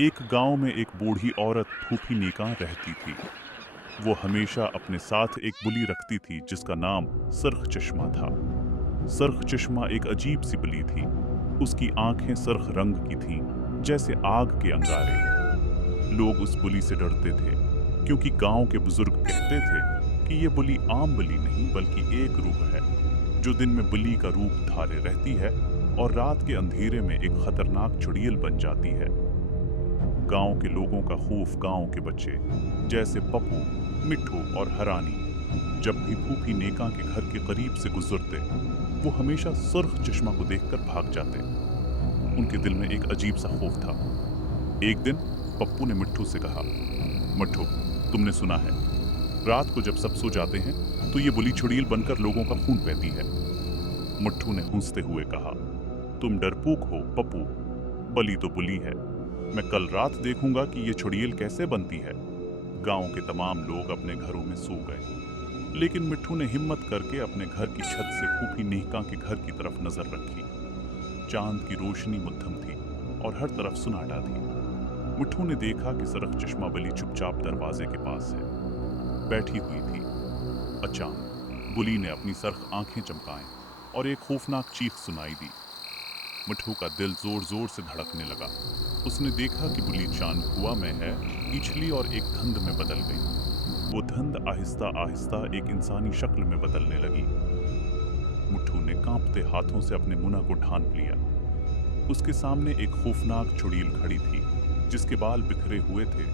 एक गांव में एक बूढ़ी औरत फूफी नेका रहती थी। वो हमेशा अपने साथ एक बुली रखती थी जिसका नाम सरख चश्मा था। सरख चश्मा एक अजीब सी बुली थी। उसकी आंखें सरख रंग की थीं, जैसे आग के अंगारे। लोग उस बुली से डरते थे क्योंकि गांव के बुजुर्ग कहते थे कि ये बुली आम बुली नहीं बल्कि एक रूह है जो दिन में बुली का रूप धारे रहती है और रात के अंधेरे में एक खतरनाक चुड़ैल बन जाती है। गांव के लोगों का खौफ गांव के बच्चे जैसे पप्पू, मिट्ठू और हरानी जब भी फूफी नेका के घर के करीब से गुजरते वो हमेशा सुर्ख चश्मा को देखकर भाग जाते। उनके दिल में एक अजीब सा खौफ था। एक दिन पप्पू ने मिट्ठू से कहा, मिट्ठू, तुमने सुना है रात को जब सब सो जाते हैं तो ये बुली चुड़ैल बनकर लोगों का खून पीती है। मिट्ठू ने हंसते हुए कहा, तुम डरपोक हो पप्पू, बली तो बुली है। मैं कल रात देखूंगा कि ये चुड़ैल कैसे बनती है। गांव के तमाम लोग अपने घरों में सो गए, लेकिन मिट्ठू ने हिम्मत करके अपने घर की छत से फूफी नेका के घर की तरफ नजर रखी। चांद की रोशनी मध्यम थी और हर तरफ सन्नाटा थी। मिट्ठू ने देखा कि सरख चश्मा बली चुपचाप दरवाजे के पास है बैठी हुई थी। अचानक बुली ने अपनी सरख आंखें चमकाएं और एक खौफनाक चीख सुनाई दी। मिट्ठू का दिल जोर जोर से धड़कने लगा। उसने देखा कि बुली चांद कुआं में है, पिछली और एक धंध में बदल गई। वो धंध आहिस्ता आहिस्ता एक इंसानी शक्ल में बदलने लगी। मिट्ठू ने कांपते हाथों से अपने मुंह को ढांप लिया। उसके सामने एक खौफनाक चुड़ैल खड़ी थी जिसके बाल बिखरे हुए थे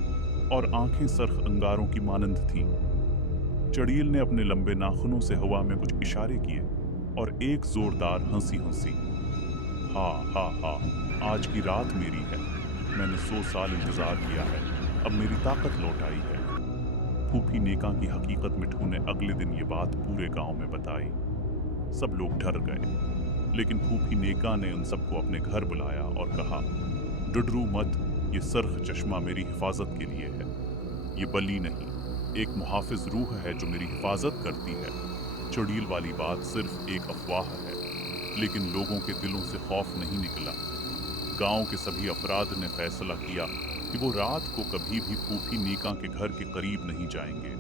और आंखें सरख अंगारों की मानंद थीं। चुड़ैल ने अपने लंबे नाखूनों से हवा में कुछ इशारे किए और एक जोरदार हंसी हंसी। हा हा हा, आज की रात मेरी है। मैंने 100 साल इंतजार किया है, अब मेरी ताकत लौट आई है। फूफी नेका की हकीकत मिट्ठू ने अगले दिन ये बात पूरे गांव में बताई। सब लोग डर गए, लेकिन फूफी नेका ने उन सबको अपने घर बुलाया और कहा, डुडरू मत, ये सरख चश्मा मेरी हिफाजत के लिए है। ये बली नहीं, एक मुहाफिज रूह है जो मेरी हिफाजत करती है। चुड़ैल वाली बात सिर्फ एक अफवाह है, लेकिन लोगों के दिलों से खौफ नहीं निकला। गांव के सभी अफराद ने फैसला किया कि वो रात को कभी भी फूफी नेका के घर के करीब नहीं जाएंगे।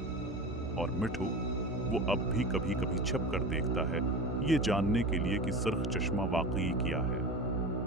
और मिट्ठू, वो अब भी कभी कभी छिप कर देखता है, ये जानने के लिए कि सरख चश्मा वाकई क्या है।